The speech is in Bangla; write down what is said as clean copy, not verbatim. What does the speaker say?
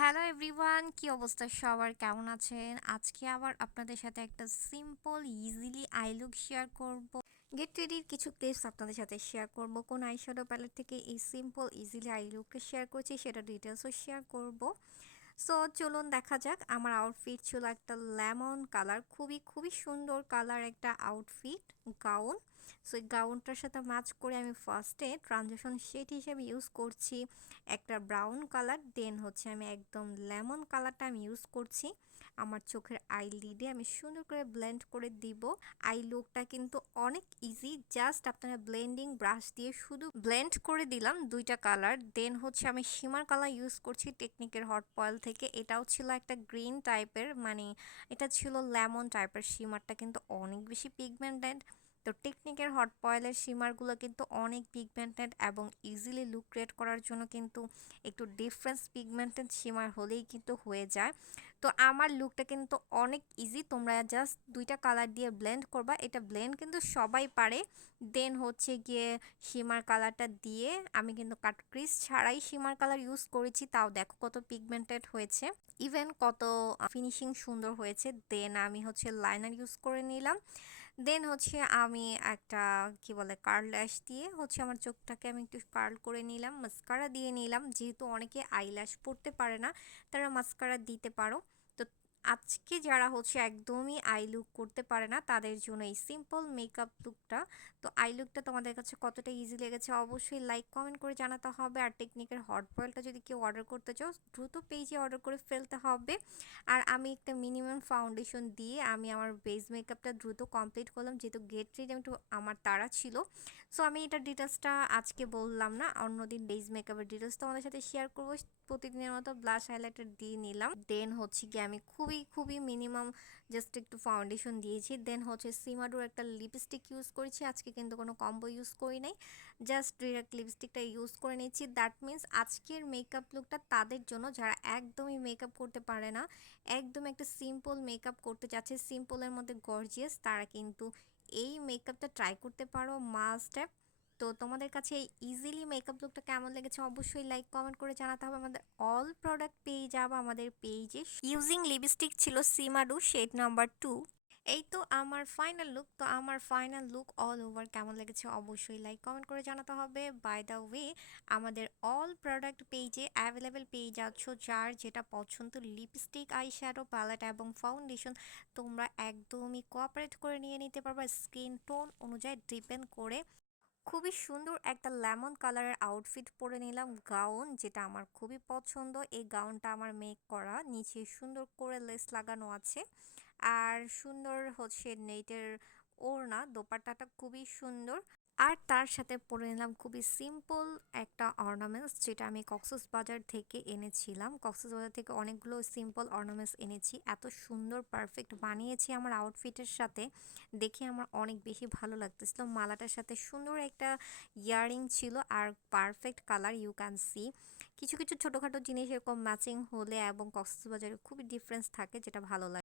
হ্যালো এভরিওয়ান, কি অবস্থা সবার? কেমন আছেন? আজকে আবার আপনাদের সাথে একটা simple easily I look share করব। গেট রেডির কিছু টিপস আপনাদের সাথে শেয়ার করব। কোন আইশ্যাডো প্যালেট থেকে এই সিম্পল ইজিলি আই লুকটা শেয়ার করছি সেটা ডিটেলসও শেয়ার করব। সো চলুন দেখা যাক। আমার আউটফিট ছিল একটা লেমন কালার, খুবই খুবই সুন্দর কালার একটা আউটফিট, গাউন। সো এই গাউনটার সাথে ম্যাচ করে আমি ফার্স্টে ট্রানজিশন শেড হিসেবে ইউজ করছি একটা ব্রাউন কালার, দেন হচ্ছে আমি একদম লেমন কালারটা আমি ইউজ করছি আমার চোখের আই লিডে। আমি সুন্দর করে ব্লেন্ড করে দিব। আই লুকটা কিন্তু অনেক ইজি, জাস্ট আপনারা ব্লেন্ডিং ব্রাশ দিয়ে শুধু ব্লেন্ড করে দিলাম দুইটা কালার। দেন হচ্ছে আমি শিমার কালার ইউজ করছি টেকনিকের হট পয়েল থেকে। এটাও ছিল একটা গ্রিন টাইপের, মানে এটা ছিল লেমন টাইপের। শিমারটা কিন্তু অনেক বেশি পিগমেন্টেড। তো টেকনিকের হট পয়েলের শিমারগুলো কিন্তু অনেক পিগমেন্টেড এবং ইজিলি লুক ক্রিয়েট করার জন্য কিন্তু একটু ডিফারেন্স পিগমেন্টেড শিমার হলেই কিন্তু হয়ে যায়। তো আমার লুকটা কিন্তু অনেক ইজি, তোমরা জাস্ট দুইটা কালার দিয়ে ব্লেন্ড করবা। এটা ব্লেন্ড কিন্তু সবাই পারে। দেন হচ্ছে গিয়ে শিমার কালারটা দিয়ে আমি কিন্তু কাট ক্রিজ ছাড়াই শিমার কালার ইউজ করেছি, তাও দেখো কত পিগমেন্টেড হয়েছে, ইভেন কত ফিনিশিং সুন্দর হয়েছে। দেন আমি হচ্ছে লাইনার ইউজ করে নিলাম। দেন হচ্ছে আমি একটা কি বলে কার্ল ল্যাশ দিয়ে হচ্ছে আমার চোখটাকে আমি একটু কার্ল করে নিলাম, মাস্কারা দিয়ে নিলাম। যেহেতু অনেকে আইল্যাশ পড়তে পারে না, তারা মাস্কারা দিতে পারো। তো আজকে যারা হচ্ছে একদমই আই লুক করতে পারে না তাদের জন্য এই সিম্পল মেকআপ লুকটা। তো আই লুকটা তোমাদের কাছে কতটা ইজি লেগেছে অবশ্যই লাইক কমেন্ট করে জানাতে হবে। আর টেকনিকের হট পয়েলটা যদি কেউ অর্ডার করতে চাও দ্রুত পেজে অর্ডার করে ফেলতে হবে। আর আমি একটা মিনিমাম ফাউন্ডেশন দিয়ে আমি আমার বেস মেকআপটা দ্রুত কমপ্লিট করলাম, যেহেতু গেট রেডি একটু আমার তাড়া ছিল। সো আমি এটার ডিটেলসটা আজকে বললাম না, অন্যদিন বেস মেকআপের ডিটেলস তোমাদের সাথে শেয়ার করবো। প্রতিদিনের মতো ব্লাশ হাইলাইটার দিয়ে নিলাম। দেন হচ্ছে কি আমি খুবই খুবই মিনিমাম জাস্ট একটু ফাউন্ডেশন দিয়েছি। দেন হচ্ছে সিমাডোর একটা লিপস্টিক ইউজ করেছি আজকে, কিন্তু কোনো কম্বো ইউজ করি নাই, জাস্ট ডিরেক্ট লিপস্টিকটা ইউজ করে নিয়েছি। দ্যাট মিন্স আজকের মেকআপ লুকটা তাদের জন্য যারা একদমই মেকআপ করতে পারে না, একদম একটা সিম্পল মেকআপ করতে চাচ্ছে, সিম্পলের মধ্যে গর্জিয়াস, তারা কিন্তু এই মেকআপটা ট্রাই করতে পারো, মাস্ট হ্যাভ। তো তোমাদের কাছে এই ইজিলি মেকআপ লুকটা কেমন লেগেছে অবশ্যই লাইক কমেন্ট করে জানাতে হবে। আমাদের অল প্রোডাক্ট পেয়ে যাবো আমাদের পেজে। ইউজিং লিপস্টিক ছিল সিমাডু শেড নাম্বার 2। এই তো আমার ফাইনাল লুক। তো আমার ফাইনাল লুক অল ওভার কেমন লেগেছে অবশ্যই লাইক কমেন্ট করে জানাতে হবে। বাই দ্য ওয়ে, আমাদের অল প্রোডাক্ট পেজে অ্যাভেলেবেল পেয়ে যাচ্ছ, যার যেটা পছন্দ লিপস্টিক, আই শ্যাডো প্যালেট এবং ফাউন্ডেশন তোমরা একদমই কোঅপারেট করে নিয়ে নিতে পারবা স্কিন টোন অনুযায়ী ডিপেন্ড করে। খুবই সুন্দর একটা লেমন কালারের আউটফিট পরে নিলাম, গাউন, যেটা আমার খুবই পছন্দ। এই গাউনটা আমার মেক করা, নিচে সুন্দর করে লেস লাগানো আছে আর সুন্দর হচ্ছে নেটের ওড়না, দোপাট্টাটা খুবই সুন্দর। আর তার সাথে পরে নিলাম খুবই সিম্পল একটা অর্নামেন্টস, যেটা আমি কক্সবাজার থেকে এনেছিলাম। কক্সবাজার থেকে অনেকগুলো সিম্পল অর্নামেন্টস এনেছি, এত সুন্দর পারফেক্ট বানিয়েছি আমার আউটফিটের সাথে, দেখে আমার অনেক বেশি ভালো লাগতেছিল। মালাটার সাথে সুন্দর একটা ইয়াররিং ছিল আর perfect colour, you can see. কিছু কিছু ছোটোখাটো জিনিস এরকম ম্যাচিং হলে এবং কক্সবাজারে খুবই ডিফারেন্স থাকে, যেটা ভালো লাগে।